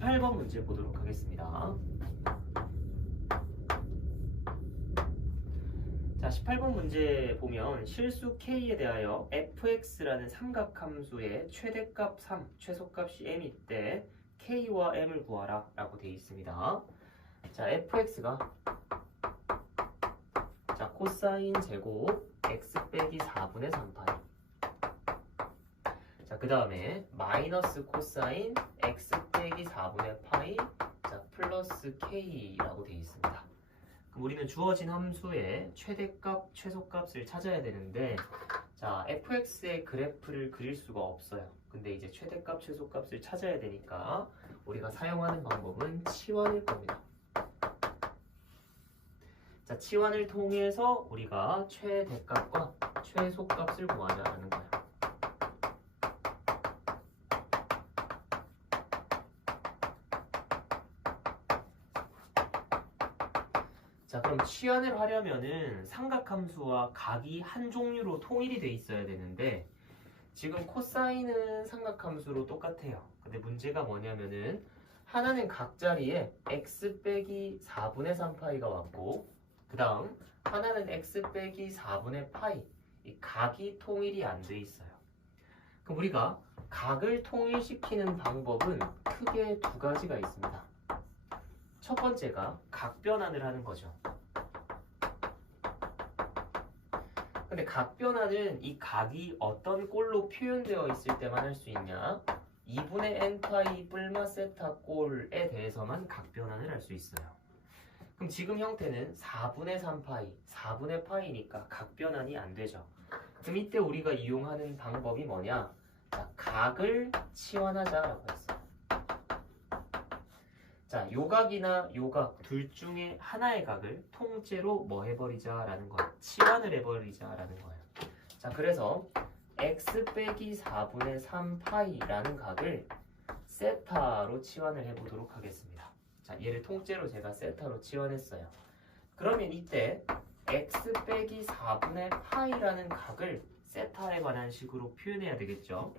18번 문제 보도록 하겠습니다. 자, 18번 문제 보면 실수 k에 대하여 fx라는 삼각함수의 최대값 3, 최소값이 m일 때 k와 m을 구하라 라고 되어 있습니다. 자, fx가 자, 코사인 제곱 x 빼기 4분의 3파이 자, 그 다음에 마이너스 코사인 x 빼기 4분의 파이 자, 플러스 k라고 되어 있습니다. 그럼 우리는 주어진 함수의 최대값, 최소값을 찾아야 되는데 자, fx의 그래프를 그릴 수가 없어요. 근데 이제 최대값, 최소값을 찾아야 되니까 우리가 사용하는 방법은 치환일 겁니다. 자, 치환을 통해서 우리가 최대값과 최소값을 구하자는 거예요. 자, 그럼 치환을 하려면은 삼각함수와 각이 한 종류로 통일이 돼 있어야 되는데 지금 코사인은 삼각함수로 똑같아요. 근데 문제가 뭐냐면은 하나는 각자리에 x 빼기 4분의 3파이가 왔고 그 다음 하나는 x 빼기 4분의 파이 이 각이 통일이 안 돼 있어요. 그럼 우리가 각을 통일시키는 방법은 크게 두 가지가 있습니다. 첫 번째가 각 변환을 하는 거죠. 근데 각 변환은 이 각이 어떤 꼴로 표현되어 있을 때만 할 수 있냐? 2분의 n파이 뿔마 세타 꼴에 대해서만 각 변환을 할 수 있어요. 그럼 지금 형태는 4분의 3파이, 4분의 파이니까 각 변환이 안 되죠. 그럼 이때 우리가 이용하는 방법이 뭐냐? 자, 각을 치환하자라고 했어요. 자, 요각이나 요각 둘 중에 하나의 각을 통째로 뭐 해버리자라는 거예요. 치환을 해버리자라는 거예요. 자, 그래서 x 빼기 4분의 3파이라는 각을 세타로 치환을 해보도록 하겠습니다. 자, 얘를 통째로 제가 세타로 치환했어요. 그러면 이때 x 빼기 4분의 파이라는 각을 세타에 관한 식으로 표현해야 되겠죠.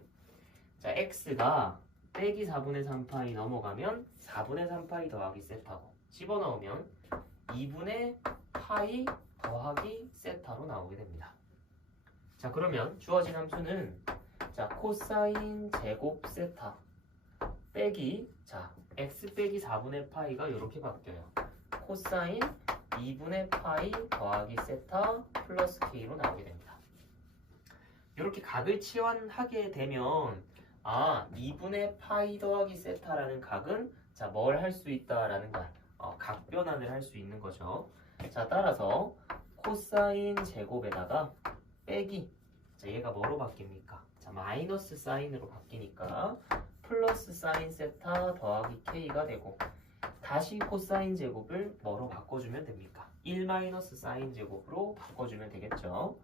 자, x가 빼기 4분의 3파이 넘어가면 4분의 3파이 더하기 세타고 집어넣으면 2분의 파이 더하기 세타로 나오게 됩니다. 자 그러면 주어진 함수는 자 코사인 제곱 세타 빼기 자 x 빼기 4분의 파이가 이렇게 바뀌어요. 코사인 2분의 파이 더하기 세타 플러스 k로 나오게 됩니다. 이렇게 각을 치환하게 되면 아 2분의 파이 더하기 세타라는 각은 자 뭘 할 수 있다라는 걸 어, 각 변환을 할 수 있는 거죠. 자 따라서 코사인 제곱에다가 빼기 자 얘가 뭐로 바뀝니까? 자 마이너스 사인으로 바뀌니까 플러스 사인 세타 더하기 k가 되고 다시 코사인 제곱을 뭐로 바꿔주면 됩니까? 1 마이너스 사인 제곱으로 바꿔주면 되겠죠.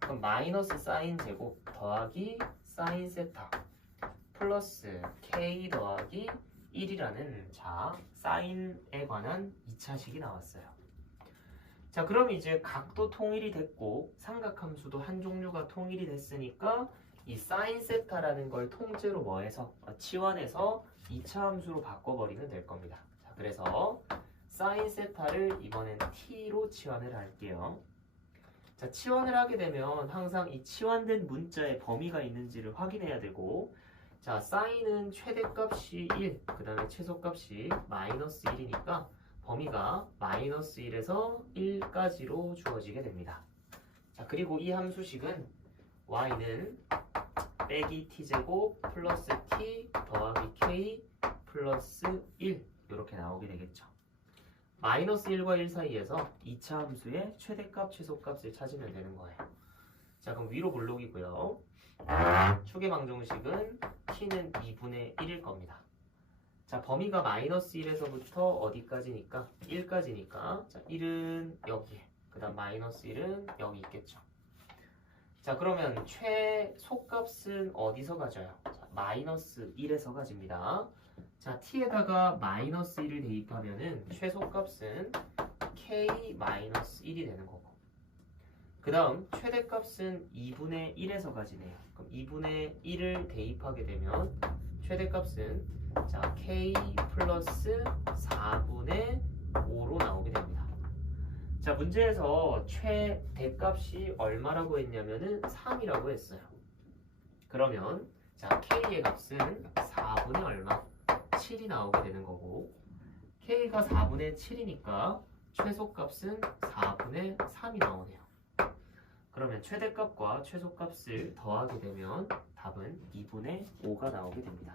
그럼 마이너스 사인 제곱 더하기 사인 세타 플러스 k 더하기 1이라는 자 사인에 관한 2차식이 나왔어요. 자 그럼 이제 각도 통일이 됐고 삼각함수도 한 종류가 통일이 됐으니까 이 사인 세타라는 걸 통째로 뭐해서 어, 치환해서 2차 함수로 바꿔버리면 될 겁니다. 자 그래서 사인 세타를 이번엔 t로 치환을 할게요. 자 치환을 하게 되면 항상 이 치환된 문자에 범위가 있는지를 확인해야 되고 자, 사인은 최대값이 1, 그 다음에 최소값이 마이너스 1이니까 범위가 마이너스 1에서 1까지로 주어지게 됩니다. 자, 그리고 이 함수식은 y는 빼기 t제곱 플러스 t 더하기 k 플러스 1 이렇게 나오게 되겠죠. 마이너스 1과 1 사이에서 2차 함수의 최대값, 최소값을 찾으면 되는 거예요. 자, 그럼 위로 볼록이고요. 초계 방정식은 t는 2분의 1일 겁니다. 자, 범위가 마이너스 1에서부터 어디까지니까? 1까지니까. 자, 1은 여기에. 그 다음 마이너스 1은 여기 있겠죠. 자, 그러면 최소값은 어디서 가져요? 자, 마이너스 1에서 가집니다. 자, t에다가 마이너스 1을 대입하면은 최소값은 k 마이너스 1이 되는 거고. 그 다음 최대값은 2분의 1에서 가지네요. 그럼 2분의 1을 대입하게 되면 최대값은 자, k 플러스 4분의 5로 나오게 됩니다. 자, 문제에서 최대값이 얼마라고 했냐면은 3이라고 했어요. 그러면 자, k의 값은 4분의 얼마? 7이 나오게 되는 거고 k가 4분의 7이니까 최소값은 4분의 3이 나오네요. 그러면 최대값과 최소값을 더하게 되면 답은 2분의 5가 나오게 됩니다.